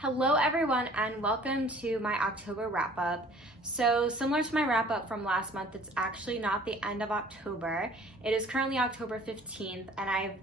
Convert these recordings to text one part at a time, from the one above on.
Hello everyone and welcome to my October wrap-up. So similar to my wrap-up from last month, it's actually not the end of October. It is currently October 15th and I've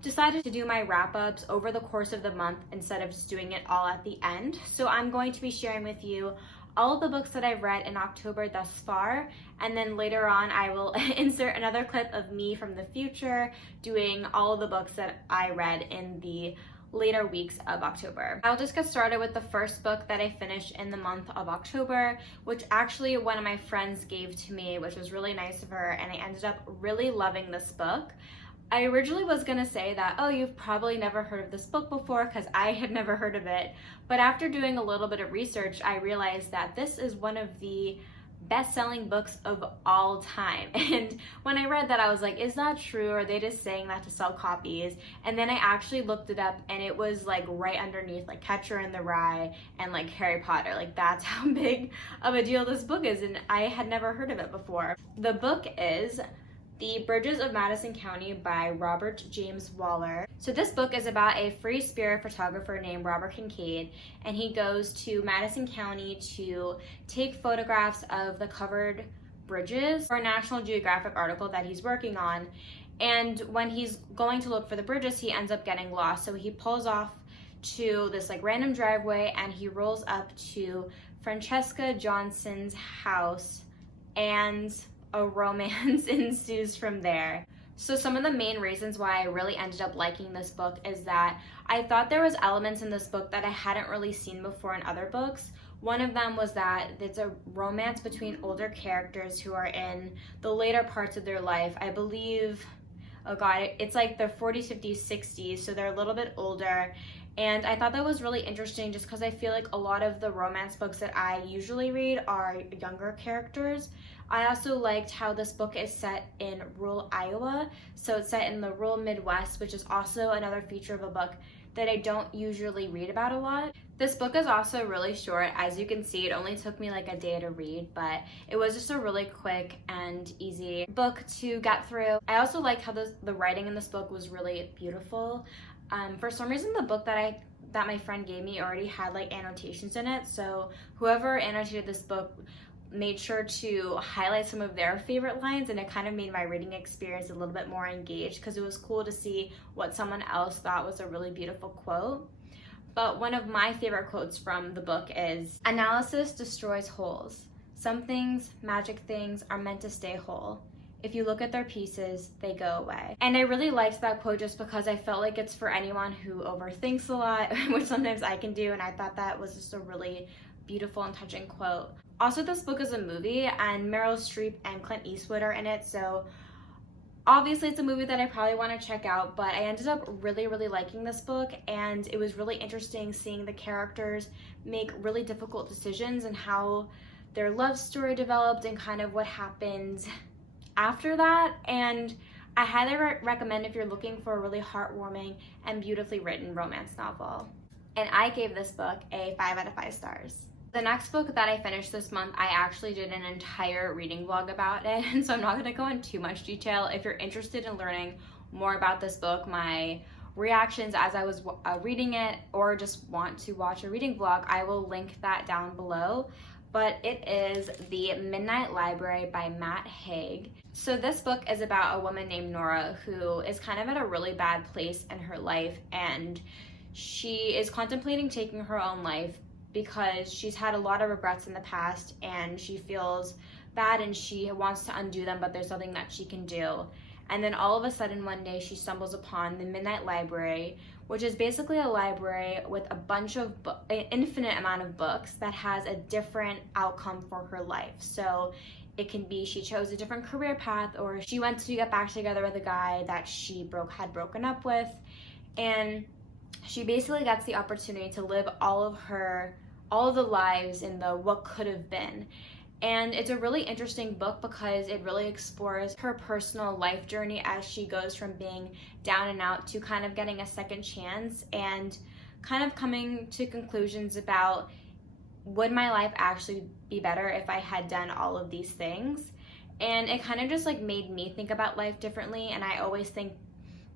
decided to do my wrap-ups over the course of the month instead of just doing it all at the end. So I'm going to be sharing with you all of the books that I've read in October thus far, and then later on I will insert another clip of me from the future doing all of the books that I read in the later weeks of October. I'll just get started with the first book that I finished in the month of October, which actually one of my friends gave to me, which was really nice of her, and I ended up really loving this book. I originally was gonna say that, oh, you've probably never heard of this book before, because I had never heard of it, but after doing a little bit of research, I realized that this is one of the best-selling books of all time. And when I read that, I was like, is that true? Or are they just saying that to sell copies? And then I actually looked it up and it was like right underneath like Catcher in the Rye and like Harry Potter. Like that's how big of a deal this book is, and I had never heard of it before. The book is The Bridges of Madison County by Robert James Waller. So this book is about a free spirit photographer named Robert Kincaid, and he goes to Madison County to take photographs of the covered bridges for a National Geographic article that he's working on. And when he's going to look for the bridges, he ends up getting lost. So he pulls off to this like random driveway and he rolls up to Francesca Johnson's house, and a romance ensues from there. So some of the main reasons why I really ended up liking this book is that I thought there was elements in this book that I hadn't really seen before in other books. One of them was that it's a romance between older characters who are in the later parts of their life. I believe, oh god, it's like their 40s, 50s, 60s, so they're a little bit older. And I thought that was really interesting just because I feel like a lot of the romance books that I usually read are younger characters. I also liked how this book is set in rural Iowa, so it's set in the rural Midwest, which is also another feature of a book that I don't usually read about a lot. This book is also really short. As you can see, it only took me like a day to read, but it was just a really quick and easy book to get through. I also liked how the writing in this book was really beautiful. For some reason, the book that my friend gave me already had like annotations in it, so whoever annotated this book made sure to highlight some of their favorite lines, and it kind of made my reading experience a little bit more engaged because it was cool to see what someone else thought was a really beautiful quote. But one of my favorite quotes from the book is, "Analysis destroys wholes. Some things, magic things, are meant to stay whole. If you look at their pieces, they go away." And I really liked that quote just because I felt like it's for anyone who overthinks a lot, which sometimes I can do, and I thought that was just a really beautiful and touching quote. Also, this book is a movie and Meryl Streep and Clint Eastwood are in it, so obviously it's a movie that I probably want to check out, but I ended up really liking this book, and it was really interesting seeing the characters make really difficult decisions and how their love story developed and kind of what happened after that. And I highly recommend if you're looking for a really heartwarming and beautifully written romance novel. And I gave this book a 5 out of 5 stars. The next book that I finished this month, I actually did an entire reading vlog about it, and so I'm not going to go into too much detail. If you're interested in learning more about this book, my reactions as I was reading it, or just want to watch a reading vlog, I will link that down below. But it is The Midnight Library by Matt Haig. So this book is about a woman named Nora who is kind of at a really bad place in her life, and she is contemplating taking her own life because she's had a lot of regrets in the past and she feels bad and she wants to undo them, but there's nothing that she can do. And then all of a sudden one day she stumbles upon the Midnight Library, which is basically a library with a bunch of an infinite amount of books that has a different outcome for her life. So it can be she chose a different career path, or she went to get back together with a guy that she had broken up with, and she basically gets the opportunity to live all of the lives in the what could have been. And it's a really interesting book because it really explores her personal life journey as she goes from being down and out to kind of getting a second chance and kind of coming to conclusions about, would my life actually be better if I had done all of these things? And it kind of just like made me think about life differently, and I always think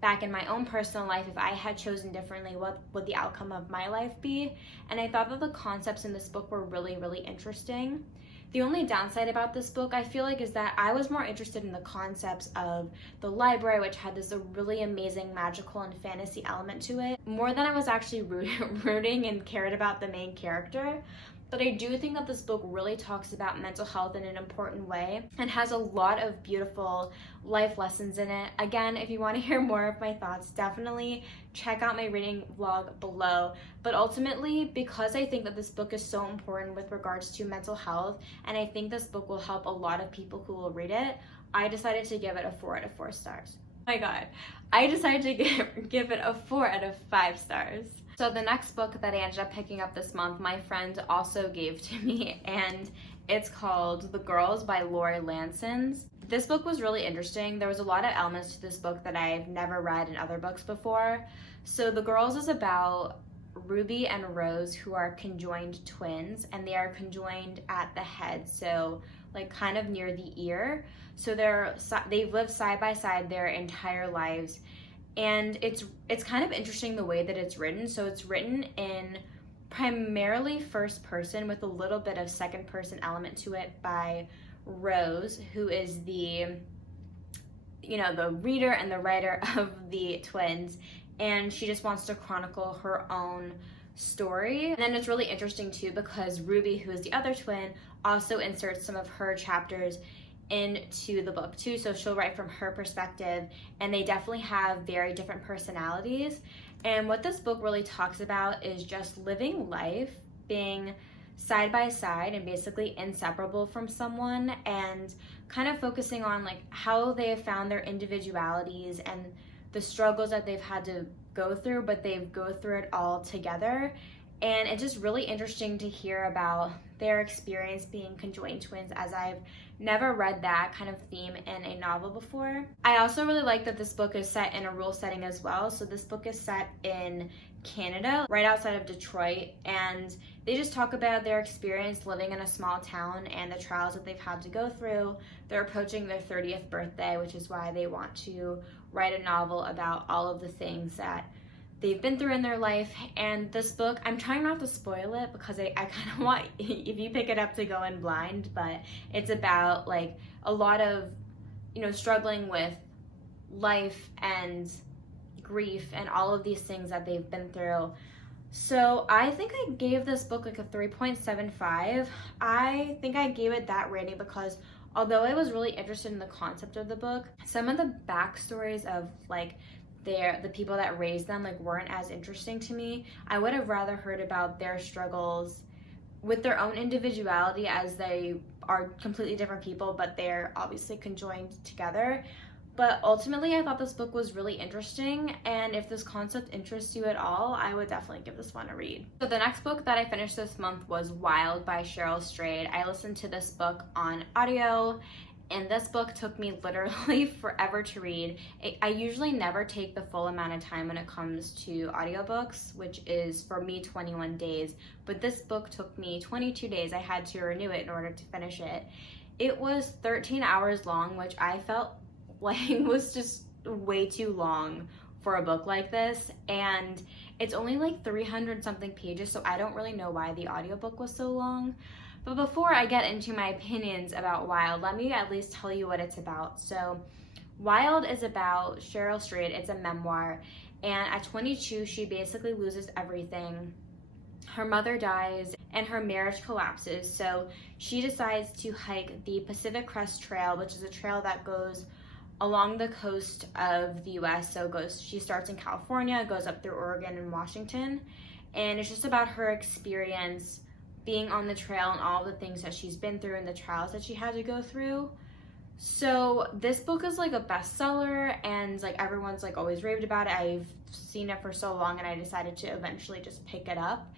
back in my own personal life, if I had chosen differently, what would the outcome of my life be? And I thought that the concepts in this book were really, really interesting. The only downside about this book, I feel like, is that I was more interested in the concepts of the library, which had this really amazing magical and fantasy element to it, more than I was actually rooting and cared about the main character. But I do think that this book really talks about mental health in an important way and has a lot of beautiful life lessons in it. Again, if you want to hear more of my thoughts, definitely check out my reading vlog below. But ultimately, because I think that this book is so important with regards to mental health, and I think this book will help a lot of people who will read it, I decided to give it a 4 out of 4 stars. Oh my god, I decided to give it a 4 out of 5 stars. So the next book that I ended up picking up this month, my friend also gave to me, and it's called The Girls by Lori Lansons. This book was really interesting. There was a lot of elements to this book that I've never read in other books before. So The Girls is about Ruby and Rose, who are conjoined twins, and they are conjoined at the head, so like kind of near the ear. So they've lived side by side their entire lives. And it's kind of interesting the way that it's written. So it's written in primarily first person with a little bit of second person element to it by Rose, who is the reader and the writer of the twins. And she just wants to chronicle her own story. And then it's really interesting too because Ruby, who is the other twin, also inserts some of her chapters into the book too, so she'll write from her perspective, and they definitely have very different personalities. And what this book really talks about is just living life, being side by side and basically inseparable from someone, and kind of focusing on like how they have found their individualities and the struggles that they've had to go through, but they go through it all together. And it's just really interesting to hear about their experience being conjoined twins, as I've never read that kind of theme in a novel before. I also really like that this book is set in a rural setting as well. So this book is set in Canada, right outside of Detroit, and they just talk about their experience living in a small town and the trials that they've had to go through. They're approaching their 30th birthday, which is why they want to write a novel about all of the things that they've been through in their life. And this book, I'm trying not to spoil it because I kind of want, if you pick it up, to go in blind, but it's about like a lot of, struggling with life and grief and all of these things that they've been through. So I think I gave this book like a 3.75. I think I gave it that rating because although I was really interested in the concept of the book, some of the backstories of like the people that raised them weren't as interesting to me. I would have rather heard about their struggles with their own individuality, as they are completely different people, but they're obviously conjoined together. But ultimately, I thought this book was really interesting, and if this concept interests you at all, I would definitely give this one a read. So the next book that I finished this month was Wild by Cheryl Strayed. I listened to this book on audio, and this book took me literally forever to read. I usually never take the full amount of time when it comes to audiobooks, which is for me 21 days, but this book took me 22 days. I had to renew it in order to finish it. It was 13 hours long, which I felt like was just way too long for a book like this, and it's only like 300 something pages, so I don't really know why the audiobook was so long. But before I get into my opinions about Wild, let me at least tell you what it's about. So Wild is about Cheryl Strayed. It's a memoir, and at 22 she basically loses everything. Her mother dies and her marriage collapses, so she decides to hike the Pacific Crest Trail, which is a trail that goes along the coast of the US. So she starts in California, goes up through Oregon and Washington, and it's just about her experience being on the trail and all the things that she's been through and the trials that she had to go through. So this book is like a bestseller, and like everyone's like always raved about it. I've seen it for so long, and I decided to eventually just pick it up.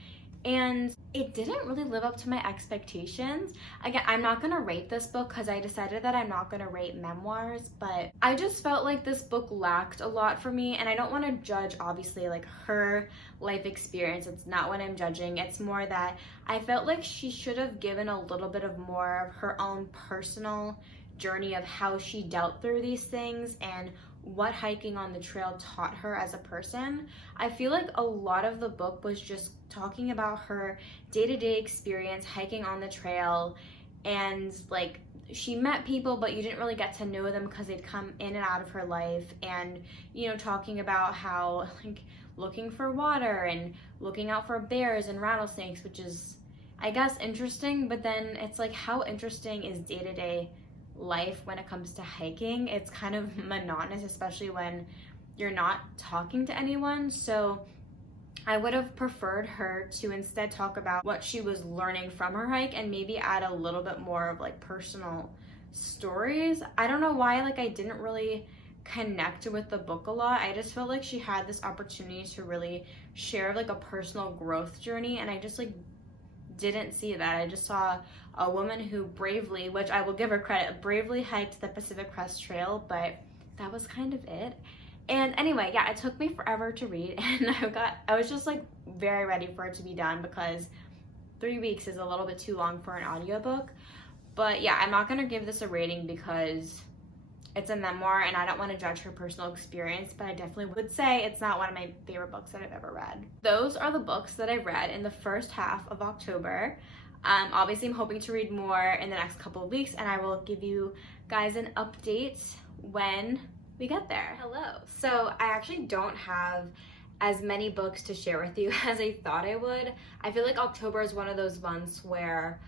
And it didn't really live up to my expectations. Again, I'm not gonna rate this book because I decided that I'm not gonna rate memoirs, but I just felt like this book lacked a lot for me, and I don't want to judge obviously like her life experience. It's not what I'm judging. It's more that I felt like she should have given a little bit of more of her own personal journey of how she dealt through these things and what hiking on the trail taught her as a person. I feel like a lot of the book was just talking about her day-to-day experience hiking on the trail, and like she met people but you didn't really get to know them because they'd come in and out of her life, and talking about how like looking for water and looking out for bears and rattlesnakes, which is I guess interesting, but then it's like, how interesting is day-to-day life when it comes to hiking? It's kind of monotonous, especially when you're not talking to anyone. So I would have preferred her to instead talk about what she was learning from her hike and maybe add a little bit more of like personal stories. I don't know why like I didn't really connect with the book a lot. I just felt like she had this opportunity to really share like a personal growth journey, and I just like didn't see that. I just saw a woman who bravely, which I will give her credit, bravely hiked the Pacific Crest Trail, but that was kind of it. And anyway, yeah, it took me forever to read, and I was just like very ready for it to be done because 3 weeks is a little bit too long for an audiobook. But yeah, I'm not gonna give this a rating because it's a memoir and I don't want to judge her personal experience, but I definitely would say it's not one of my favorite books that I've ever read. Those are the books that I read in the first half of October. Obviously, I'm hoping to read more in the next couple of weeks, and I will give you guys an update when we get there. Hello. So I actually don't have as many books to share with you as I thought I would. I feel like October is one of those months where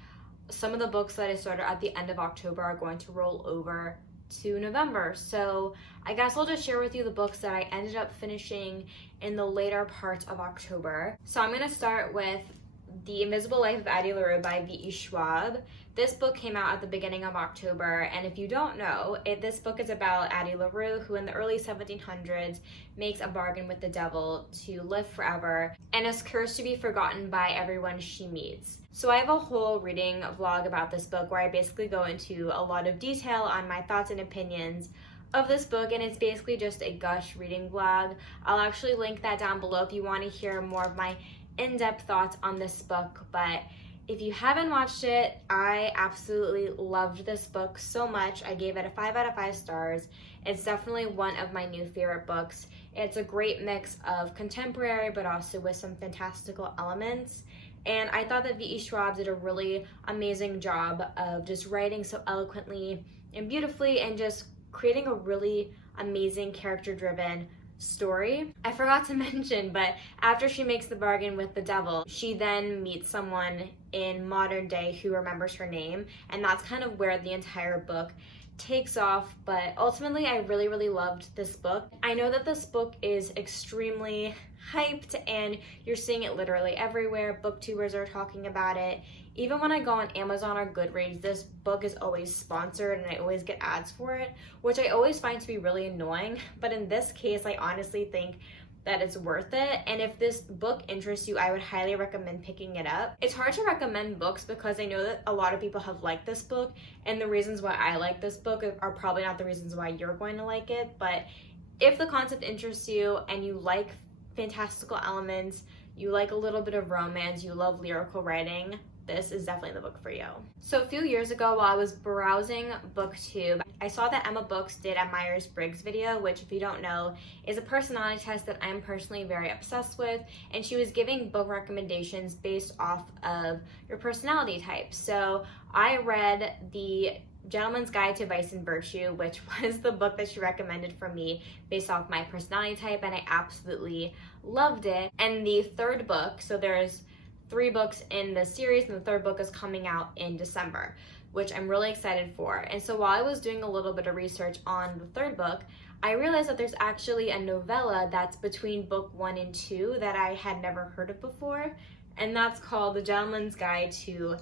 some of the books that I started at the end of October are going to roll over to November. So I guess I'll just share with you the books that I ended up finishing in the later parts of October. So I'm going to start with The Invisible Life of Addie LaRue by V.E. Schwab. This book came out at the beginning of October, and if you don't know, this book is about Addie LaRue, who in the early 1700s makes a bargain with the devil to live forever and is cursed to be forgotten by everyone she meets. So I have a whole reading vlog about this book where I basically go into a lot of detail on my thoughts and opinions of this book, and it's basically just a gush reading vlog. I'll actually link that down below if you want to hear more of my in-depth thoughts on this book. But if you haven't watched it, I absolutely loved this book so much. I gave it a 5 out of 5 stars. It's definitely one of my new favorite books. It's a great mix of contemporary but also with some fantastical elements. And I thought that V.E. Schwab did a really amazing job of just writing so eloquently and beautifully and just creating a really amazing character-driven story. I forgot to mention, but after she makes the bargain with the devil, she then meets someone in modern day who remembers her name, and that's kind of where the entire book takes off. But ultimately, I really, really loved this book. I know that this book is extremely hyped and you're seeing it literally everywhere. Booktubers are talking about it. Even when I go on Amazon or Goodreads, this book is always sponsored and I always get ads for it, which I always find to be really annoying. But in this case, I honestly think that it's worth it. And if this book interests you, I would highly recommend picking it up. It's hard to recommend books because I know that a lot of people have liked this book, and the reasons why I like this book are probably not the reasons why you're going to like it. But if the concept interests you and you like fantastical elements, you like a little bit of romance, you love lyrical writing, this is definitely the book for you. So a few years ago, while I was browsing BookTube, I saw that Emma Books did a Myers-Briggs video, which if you don't know, is a personality test that I'm personally very obsessed with, and she was giving book recommendations based off of your personality type. So I read The Gentleman's Guide to Vice and Virtue, which was the book that she recommended for me based off my personality type, and I absolutely loved it. And the third book, so there's 3 books in the series, and the third book is coming out in December, which I'm really excited for. And so while I was doing a little bit of research on the third book, I realized that there's actually a novella that's between book 1 and 2 that I had never heard of before, and that's called The Gentleman's Guide to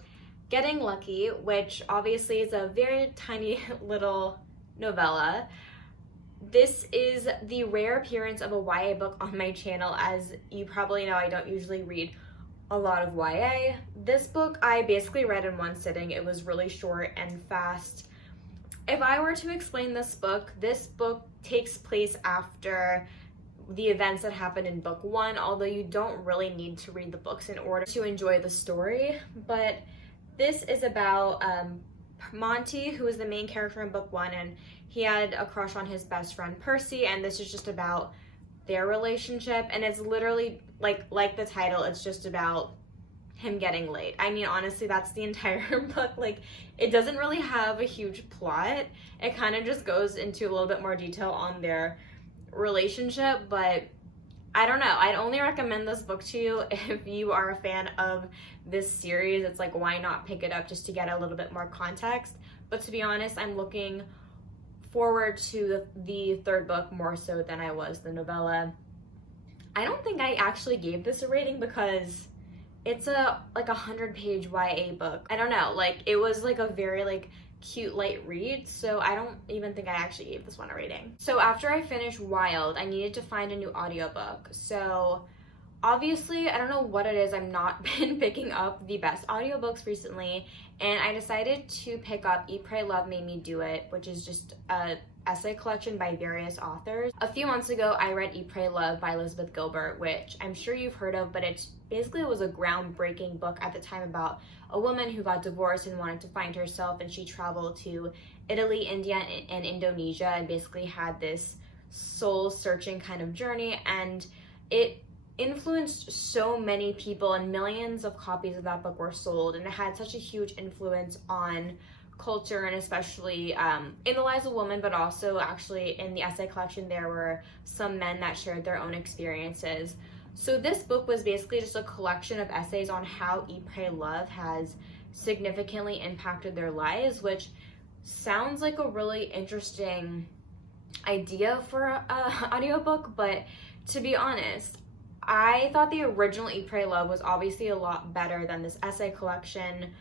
Getting Lucky, which obviously is a very tiny little novella. This is the rare appearance of a YA book on my channel. As you probably know, I don't usually read a lot of YA. This book I basically read in one sitting. It was really short and fast. If I were to explain this book takes place after the events that happened in book 1, although you don't really need to read the books in order to enjoy the story. But this is about Monty, who is the main character in book 1, and he had a crush on his best friend Percy, and this is just about their relationship, and it's literally like the title, it's just about him getting laid. I mean, honestly, that's the entire book. Like, it doesn't really have a huge plot. It kind of just goes into a little bit more detail on their relationship, but I don't know. I'd only recommend this book to you if you are a fan of this series. It's like, why not pick it up just to get a little bit more context? But to be honest, I'm looking forward to the third book more so than I was the novella. I don't think I actually gave this a rating because it's a 100-page YA book. I don't know, like, it was like a very like cute light read, so I don't even think I actually gave this one a rating. So after I finished Wild, I needed to find a new audiobook. So obviously, I don't know what it is, I've not been picking up the best audiobooks recently, and I decided to pick up Eat, Pray, Love Made Me Do It, which is just a essay collection by various authors. A few months ago, I read Eat, Pray, Love by Elizabeth Gilbert, which I'm sure you've heard of, but it was a groundbreaking book at the time about a woman who got divorced and wanted to find herself, and she traveled to Italy, India, and Indonesia, and basically had this soul-searching kind of journey, and it influenced so many people, and millions of copies of that book were sold, and it had such a huge influence on culture, and especially in the lives of women, but also actually in the essay collection there were some men that shared their own experiences. So this book was basically just a collection of essays on how Eat, Pray, Love has significantly impacted their lives, which sounds like a really interesting idea for an audiobook, but to be honest, I thought the original Eat, Pray, Love was obviously a lot better than this essay collection.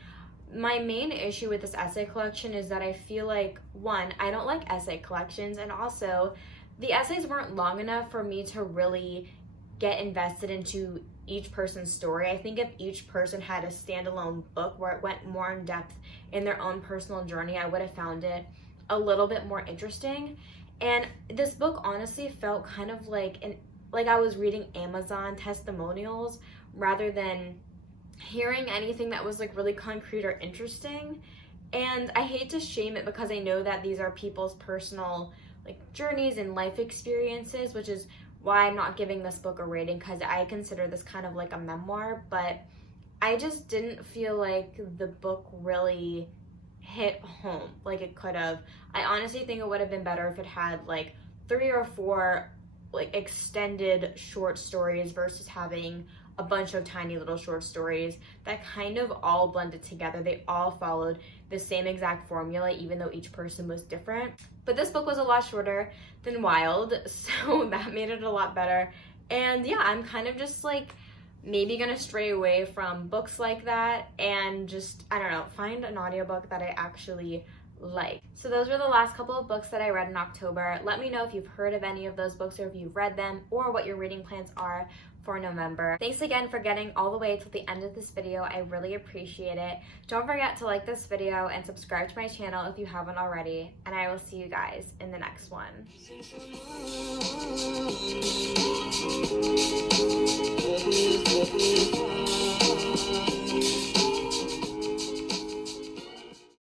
My main issue with this essay collection is that I feel like, one, I don't like essay collections, and also the essays weren't long enough for me to really get invested into each person's story. I think if each person had a standalone book where it went more in depth in their own personal journey, I would have found it a little bit more interesting. And this book honestly felt kind of like I was reading Amazon testimonials rather than hearing anything that was like really concrete or interesting. And I hate to shame it because I know that these are people's personal like journeys and life experiences, which is why I'm not giving this book a rating, because I consider this kind of like a memoir, but I just didn't feel like the book really hit home like it could have. I honestly think it would have been better if it had like 3 or 4 like extended short stories versus having a bunch of tiny little short stories that kind of all blended together. They all followed the same exact formula, even though each person was different. But this book was a lot shorter than Wild, so that made it a lot better. And yeah, I'm kind of just like maybe gonna stray away from books like that and just, I don't know, find an audiobook that I actually like. So those were the last couple of books that I read in October. Let me know if you've heard of any of those books or if you've read them or what your reading plans are for November. Thanks again for getting all the way to the end of this video. I really appreciate it. Don't forget to like this video and subscribe to my channel if you haven't already, and I will see you guys in the next one.